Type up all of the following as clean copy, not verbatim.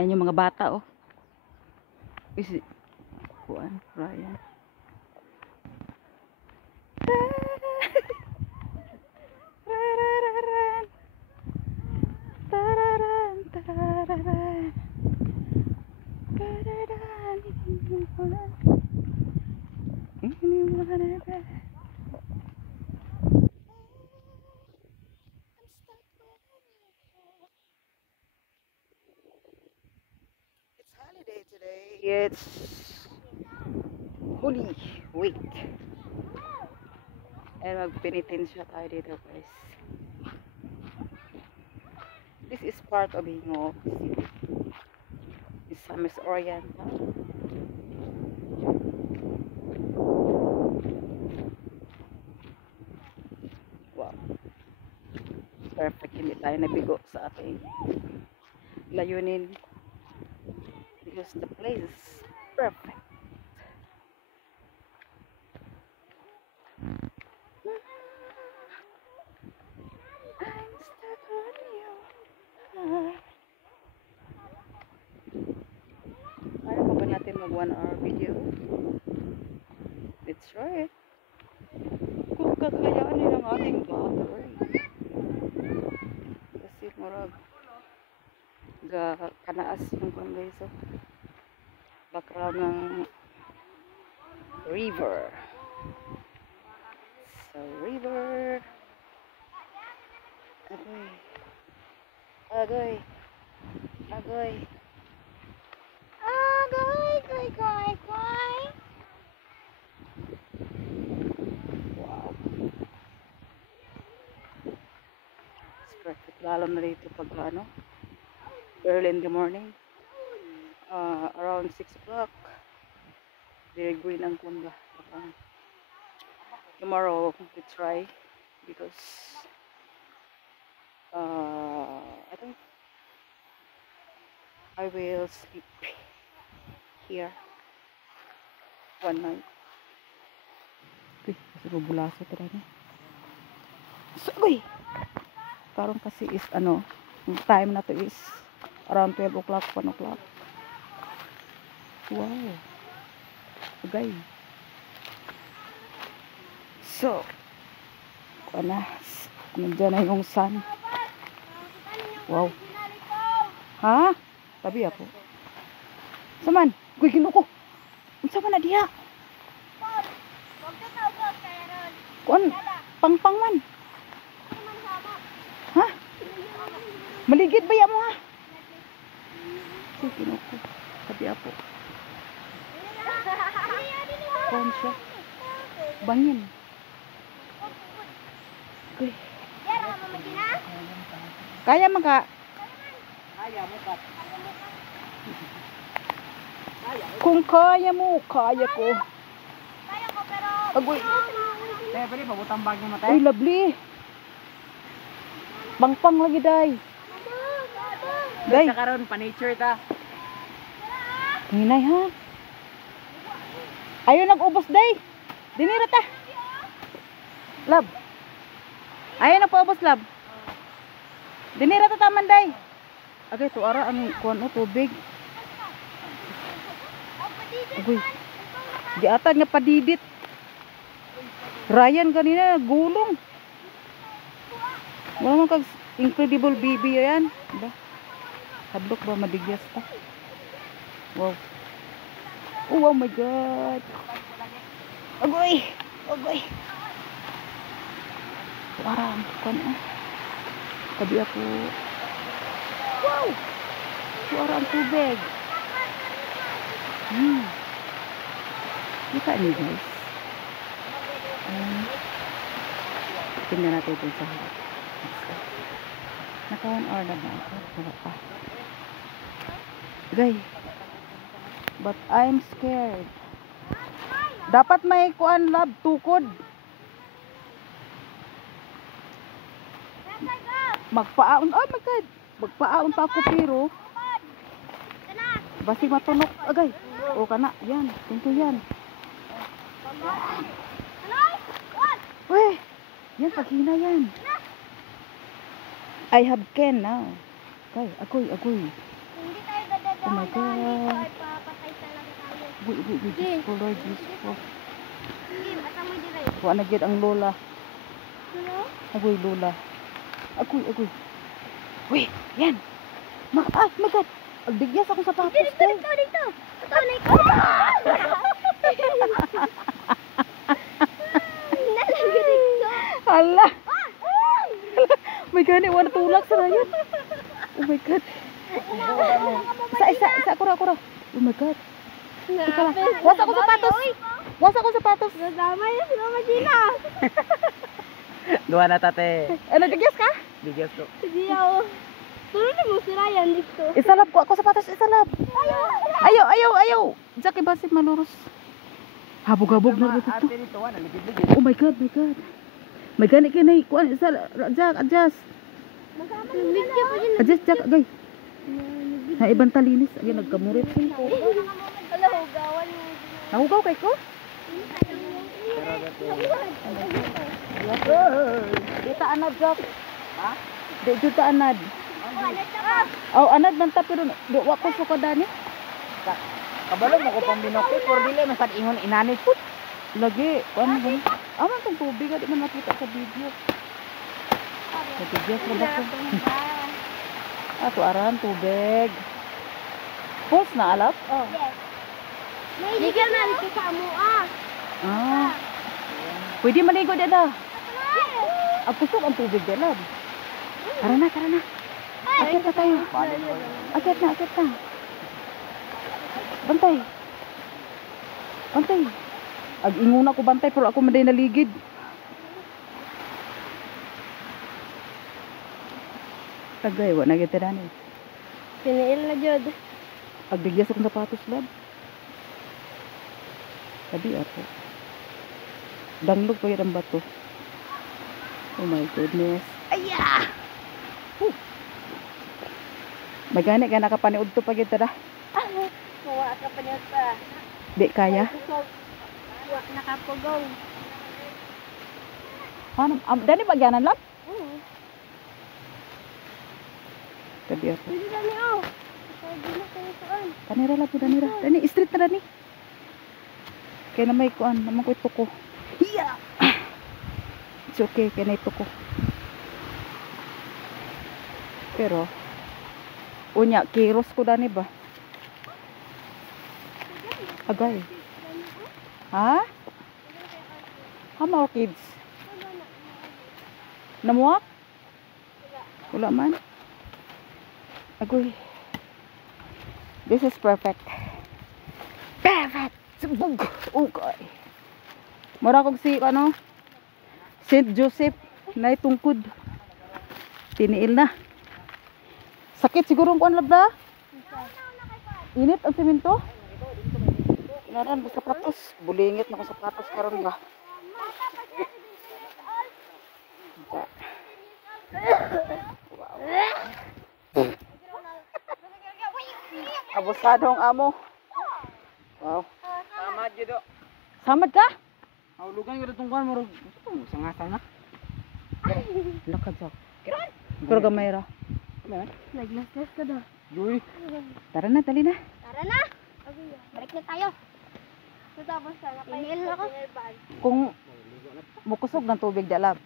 Ayan yung mga bata, oh. Kuan, Ryan. It's holiday today. It's Holy Week. And magpenitensya tayo dito, guys. This is part of Hingo City. Misamis Oriental. Wow. Perfect. Hindi tayo nabigo sa ating layunin. Because the place is perfect. I'm stuck on you. Kaya mo ba natin mag 1 hour video? Let's try it. Kung kakayaan nila ang ating battery. Kasi marag kanaas yung kongreso. Background ng river. So, river. Agoy. Agoy. Agoy. Agoy, goy, goy, goy. Wow. It's perfect. Lalo na dito pag ano, early in the morning. Around 6 o'clock. Very green ang kunda. Tomorrow, we try because I think I will sleep here one night. Okay, kasi bubulaso talaga. So, uy! Karon kasi is ano, yung time na to is around 12 o'clock, 1 o'clock. Wow. Okay. So, nandiyan na yung sun. Wow. Ha? Tabi ako. Saman? Kuy, ginuko. Unsa man na diha? Kuan, pang man. Ha? Maligid ba ya mo ha? Kuy, ginuko. Tabi ako. Kuan siya. Bangin. Kuy. Kaya maka. Kung kaya mo, kaya ko. Agoy. Pwede pa butang bag niya matay? Uy, lovely. Pang lagi, day. Day. Sa karon pa nature ta. Hinay, ha? Ayaw nag-ubos, day. Dinira ta. Love. Ayaw nagpaubos, love. Dinira ta taman, day. Agay, tuara ang kuwan o tubig. Agoy. Di ata nga padidit. Ryan kanina gulong. Wala man kag incredible baby yan. Ba? Hadlok ba madigyas ta? Wow. Oh my god. Agoy. Agoy. Tuara ang kuwan o. Tabi ako. Wow. Tuara ang tubig. Kita niyo guys. Tingnan natin ito sa harap. Naka 1 hour na ba ako? Wala pa. Gay. But I'm scared. Dapat may kuan lab tukod. Magpaaon. Oh my god. Magpaaon pa ako pero basig matunok. Agay. O kana. Yan. Tinto yan. Weh. Yan. Paghina yan. I have Ken now. Okay. Agoy. Agoy. Hindi tayo dadaan Oh my God. Papatay talaga tayo. Uy, Diyos ko, Lord, Diyos ko. Game, ata mo dire. Wa na gyud ang lola. Ano? Agoy, lola. Agoy. Uy, yan. My God. Agbigyas akong sapatos. Dito. Tunay ko. Nalagay Hala. May gani, wala tulak sa rayon. Oh my God. Isa, kura. Oh my God. Teka lang. Was ako sapatos. Kasama yun si Mama Gina. Dua na tate. Ano, digyas ka? Bigas ko. Sige ako. Tulad mo si Ryan dito. Isalab ko ako sapatos, isalab. Ayaw. Diyan kay basit malurus. Habog-habog na dito. Ate dito, wala. Ligid-ligid. Oh my God. May gani kinay. Kuan, adjust. Video pa din. Adjust, gay. Na ibang talinis. Ay, nagkamurit. Hello, gawan mo. Nahugaw kay ko? Dita anad, Jack. Ha? Di juta anad. Oh, anad man ta pero di wa ko sa kadani. Kabalo mo ko pang binokit. Por dili, masad ingon inanit po. Lagi, kuan mo. Aman tong tubig di man makita sa video. Sa video sa bako. Ato aran tubig. Pulse na alap? Oh. Yes. May ligal na dito sa amo Ah. Pwede maligo dada. Ang pusok ang tubig dala. Tara na. Akit na tayo. Akit na. Bantay. Ag-ingon ako bantay pero ako maday naligid. Tagay, wa na kita dani. Piniil na jud. Agbigyas akong sapatos lab. Sabi ako. Danglog pa yun ang bato. Oh my goodness. Aya! Magani ka nakapaniud to pag ito na. Mawa ka pa niya pa. Di kaya. Wa nakapugong. Ano? Dani pagyanan lang? Sabi ako. Pwede na niyo. Pwede na kayo saan. Tanira lang po, Danira. Dani, street na Dani. Kaya na may kuan, naman ko ito ko. Hiya! It's okay, kaya na ito ko. Pero, unya, kiros ko Dani ba? Agay. Ha? Hamaw kids. Namuak? Wala man? Agoy. This is perfect. Perfect! Sabog! Okay. Mura kong si, St. Joseph na itungkod. Tiniil na. Sakit siguro ang kuan labda. Init ang simento. Inaran, sapatos. Bulingit na kong sapatos karon ba. Abusado ang amo. Wow. Samad dito. Samad ka? Haulugan ko itong kuhan mo. Sangasang na. Lakad sa. Pero gamay ra. Naglaslas ka daw. Duy. Tara na, dali na. Tara na. Balik na tayo. Tapos sana piniil ako. Kung mukusog ng tubig dalab.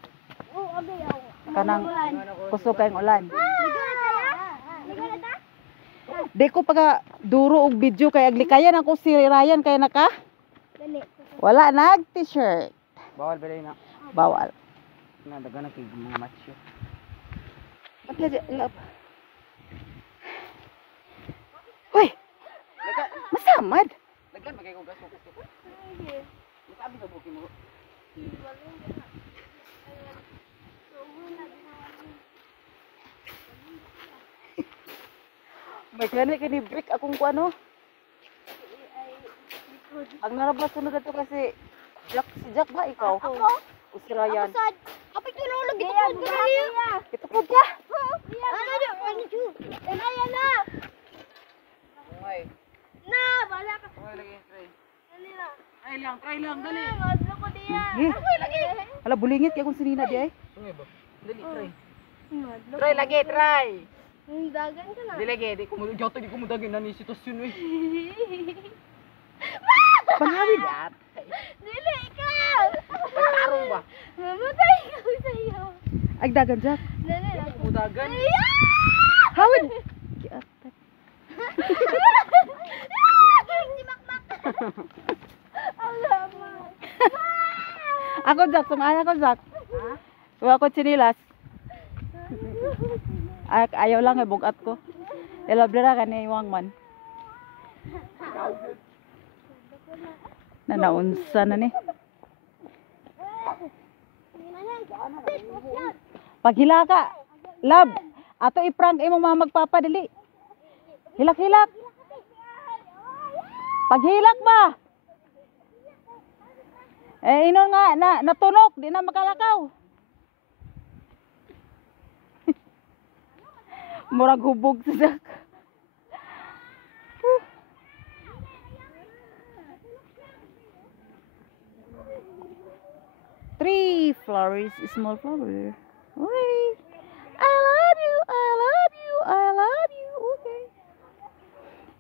Oo, abay ako. Kanang kusog kayong ulan. Ligo na tayo. Ligo na ta? Di ko pag duro og video kay aglikayan ako si Ryan kay naka. Dali. Wala nag t-shirt. Bawal ba na? Bawal. Nadaga na kay mga macho. Hoy, masamad. Lagyan magay ko gaso. Sabi sa buki mo. May gani kini break akong kuano. Ang narabas sunod ato kasi si Jack ba ikaw? Ako? O si Ryan? Sad. Kapit ko na ulag. Itukod ko na niya. Itukod ka. Ano niya? Ano niya? Ayan na. Ay. Na, bala ka. Okay, lagi try. Dali na. Try lang, dali. Madlo ko diya. Eh. Ako lagi. Hala bulingit kay akong sinina di ay. Dali, try. Madlo. Try lagi, try. Yung dagan ka na. Dili lagi, di ko mo joto di ko mo dagin na ni sitwasyon oy. Panghawid. Yat. Dili, ikaw! Tarong ba? Mamatay ka sa'yo. Agdagan Jack. Dali lang. Mudagan. Hawid. Kiatat. Si Makmak. Alamak. Ako Jack, sumaya ko Jack. Wala ko chinilas. Ayaw lang eh, bugat ko. Elablera ka ni Wangman. Naunsa na ni. Paghila ka. Lab, ato i-prank imong mga magpapadili. Hilak-hilak. Paghilak ba? Eh, inon nga, natunok, di na makalakaw. Murag hubog sa Jack. Three flowers, small flower. Wait. I love you, I love you, I love you. Okay.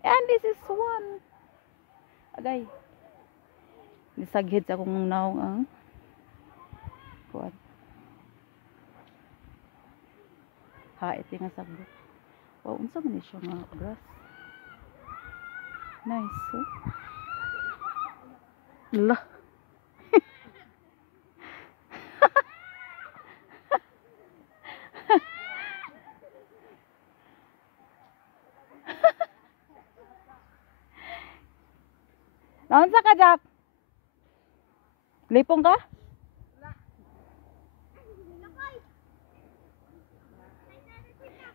And this is one. Agay. Nisaghid sa akong naong ang kuwan. Hait nga sagbot. Wow, unsa man ni siya nga grass. Nice. Oh. Lah. Naunsa ka, Jack? Lipong ka?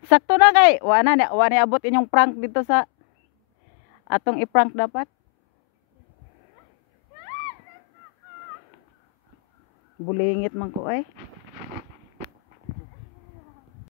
Sakto na kay, wala na abot inyong prank dito sa atong i-prank dapat. Bulingit man ko ay.